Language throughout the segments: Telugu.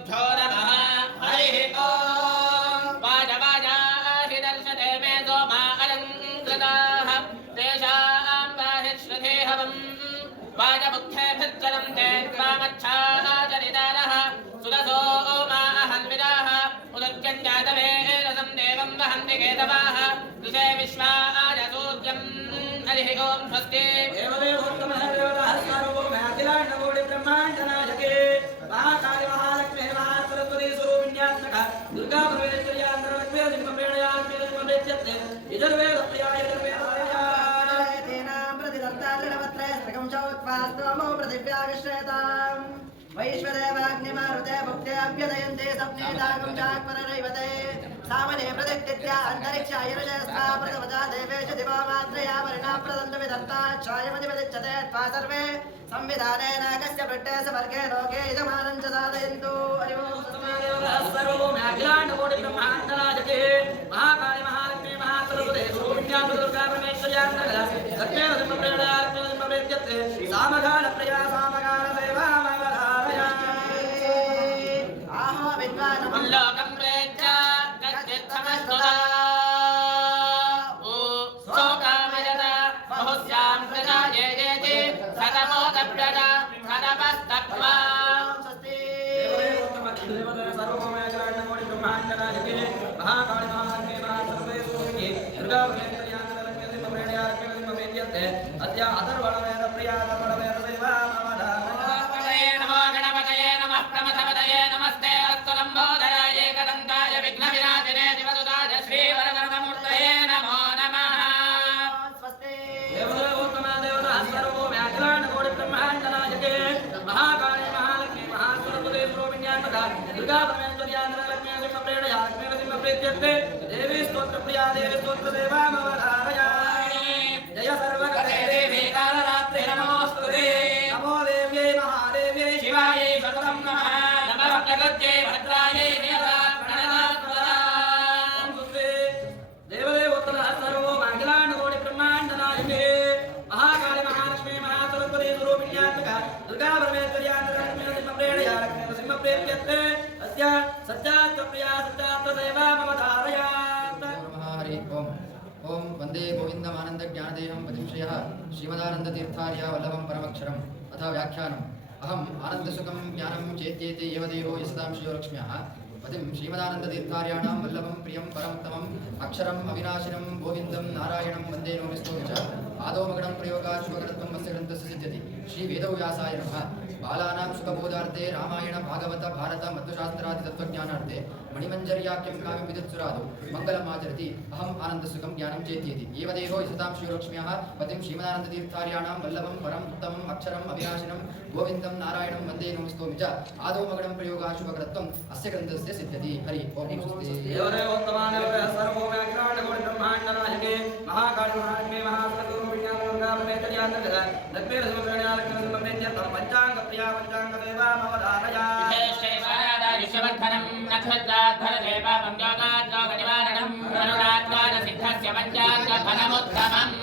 गुरुभ्यो नमः हरिः ॐ वाजवाजाहि दर्शते वेदो मा अलङ्कृताः तेषां बाहिश्रुधेहवम् वाजमुख्येभिर्जलं ते त्वामच्छाः चरितारः सुदसो मा अहन्विदाः उदत्यं जातवेरसं देवं वहन्ति केतवाः दृशे विश्वाय सूर्यम् हरिः ॐ स्वस्ति एवमेव తాగం చాక్పరరైవతే సామనే ప్రదత్తిత్య అంతరిక్షాయ రజస్థాప్రదవదా దేవేష దివామాత్రయా పరిణాప్రదంతు విదంతా ఛాయమతి ప్రదిచ్చతే త్వా సర్వే సంవిధానేన కస్య పృట్టే సవర్గే లోకే యజమానం అద్య అథర్వణవేద ప్రియాధర్వణవేద నమ గణపతయే నమ ప్రమథవతయే నమ సదా దుర్గా పరమేశ్వర్యాధరలక్ష్మీ సింహప్రేణయా లక్ష్మీన సింహప్రీత్యర్థే దేవీ స్తోత్రప్రియా దేవి స్తోత్రదేవా మమ ధారయా జయ సర్వగతే దేవి కాలరాత్రి నమోస్తుతే నమో దేవ్యై మహాదేవ్యై శివాయై సతతం నమః నమ మహాకాళి మహాలక్ష్మి మహాసరస్వతి స్వరూపిణ్యాంతక దుర్గా పరమేశ్వర్యాంతక లక్ష్మీ నరసింహ ప్రేణయాలక్ష్మి किमप्रेप्यते अस्य सत्यात्वप्रिया सत्यात्वदेव मम धारयात्। हरि ओम्। ओम वंदे गोविंदम आनंद ज्ञानदेहम प्रतिष्ठय श्रीमदानंद तीर्थार्य अथ व्याख्यानम। अहम आनंद सुखम ज्ञानम चेत्येते एव देहो यस्ताम शिव लक्ष्म्यः पतिम श्रीमदानंद तीर्थार्याणां वल्लभम प्रियम परमतमम अक्षरम अविनाशिनम गोविंदम नारायणम वंदे नोमिस्तो च। आदौ मगणम प्रयोगात् शुभगणत्वं मस्य ग्रन्थस्य सिद्ध्यति। श्रीवेदव्यासाय नमः। बालानां सुखबोधार्थे रामायण, भागवत, भारत, मध्वशास्त्रादि तत्त्वज्ञानार्थे मणिमञ्जर्याख्यं काव्यं विदुत्सुरादौ मङ्गलमाचरति अहम् आनन्दसुखं ज्ञानं चेत्येति। एव देहो यशतां श्रीलक्ष्म्यः पतिं श्रीमदानन्दतीर्थार्याणां वल्लभं परम् उत्तमम् अक्षरम् अविनाशिनं गोविन्दं नारायणं वंदे नमस्तोमि च। आदौ मगणं प्रयोगाशुभकरत्वम् अस्य ग्रन्थस्य सिद्ध्यति। हरि ओम्। सिद्धस्य पञ्चाङ्गफलमुत्तमम्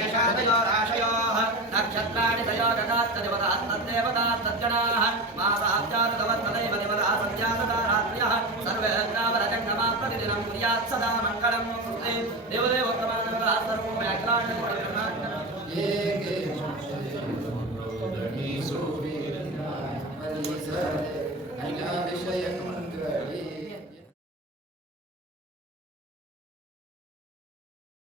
ेषादयोराशयोः सदा मङ्गलं देवदेवोत्तमाः सर्वोमयक्लाण्डगुणम् ಏಕೆ ಮೋಕ್ಷ ಜನಿಸೋವೆ